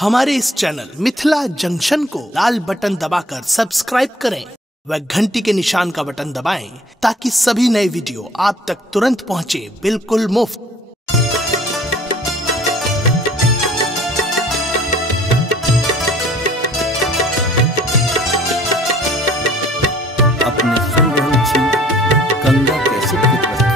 हमारे इस channel Mithila junction को लाल button दबाकर सब्सक्राइब करें व घंटी के निशान का बटन दबाएं ताकि सभी नए वीडियो आप तक तुरंत पहुंचे बिल्कुल मुफ्त। अपने सुन रही थी गंगा कैसेट की प्रस्तुति।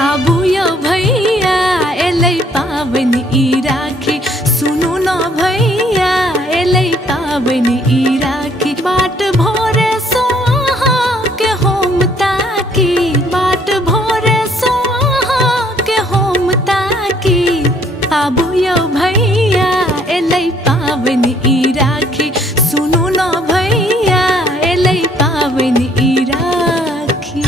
आबू यो भैया एलै पावन ई राखी, सुनू न भैया एलै पावन ई राखी। बाट भोरे सोहा के होम ताकी, बाट भोरे सोहा के होम ताकी। आबू यो भैया एलै पावन ई राखी, सुनू न भैया एलै पावन ई राखी।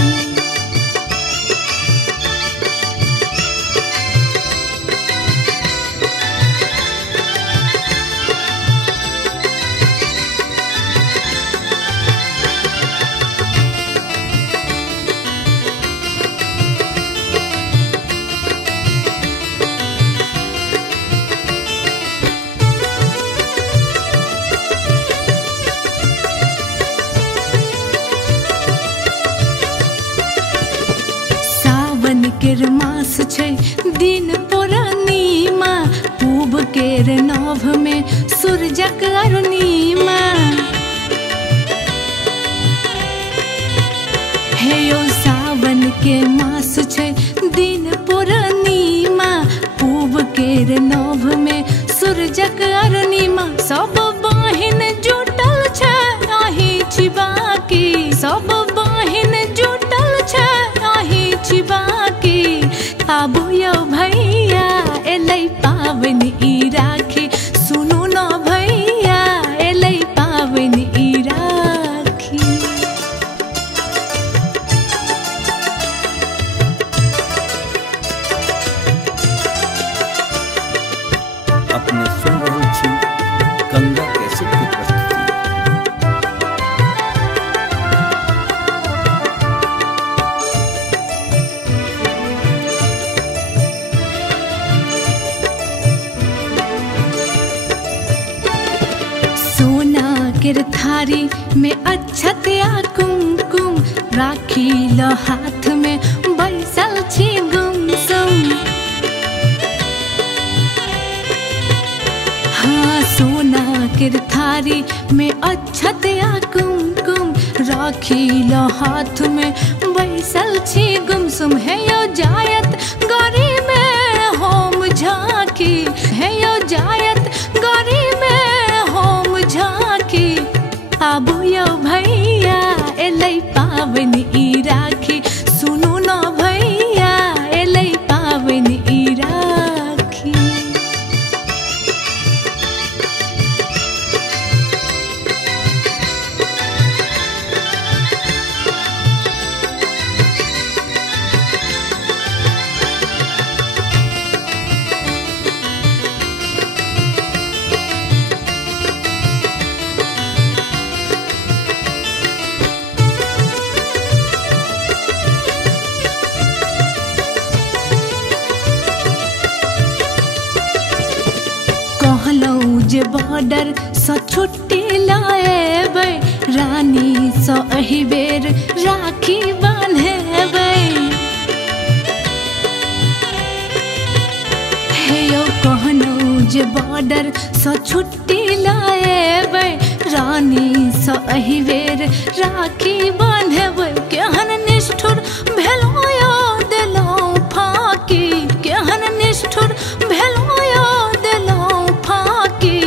सावन केर मास छै दिन पूर्णिमा, पूब केर नभ में सूरजक अरुणिमा। हे यो सावन के मास छै दिन पूर्णिमा, पूब केर नभ में सूरजक अरुणिमा। सब बहिन जुटल छै आही छिबाकी, सब बहिन जुटल छै आही छिबाकी। आबू यो भैया एलै पावन ई राखी, सुनू न भैया एलै पावन ई राखी। अपने सुन रही थी गंगा कैसेट की प्रस्तुति। सोना केर थारी में अक्षत आ कुमकुम, राखी ल हाथ में बैसल छी गुमसुम। हाँ सोना केर थारी में अक्षत आ कुमकुम, राखी ल हाथ में बैसल छी गुमसुम। है यो जायत गरी में होम झांकी, है यो जायत गरी में होम झांकी। आबू यो भैया एलै पावन ई राखी, सुनू न भैया एलै पावन ई राखी। कहलौं जे बॉर्डर सँ छुट्टी लाएबै, रानी सँ एहि बेर राखी बान्हेबै। हे यौ कहलौं जे बॉर्डर सँ छुट्टी लाएबै, रानी सँ एहि बेर राखी बान्हेबै। केहन निष्ठुर भेलौं यौ देलौं फाकी, केहन निष्ठुर भेलौं यौ देलौं फाकी।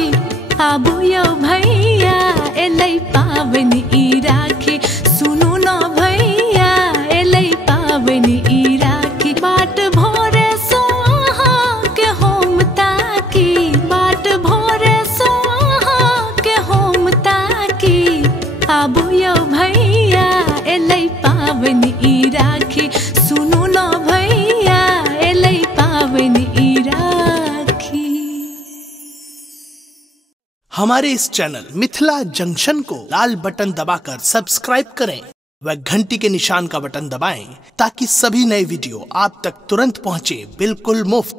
आबू यो भैया एलै पावन ई राखी, सुनू न भैया एलै पावन ई राखी। बाट भोरे सोहा के होम ताकी, बाट भोरे सोहा के होम ताकी। आबू यो भैया एलै पावन ई राखी, सुनू न भैया एलै पावन ई राखी। हमारे इस चैनल मिथिला जंक्शन को लाल बटन दबाकर सब्सक्राइब करें व घंटी के निशान का बटन दबाएं ताकि सभी नए वीडियो आप तक तुरंत पहुंचे बिल्कुल मुफ्त।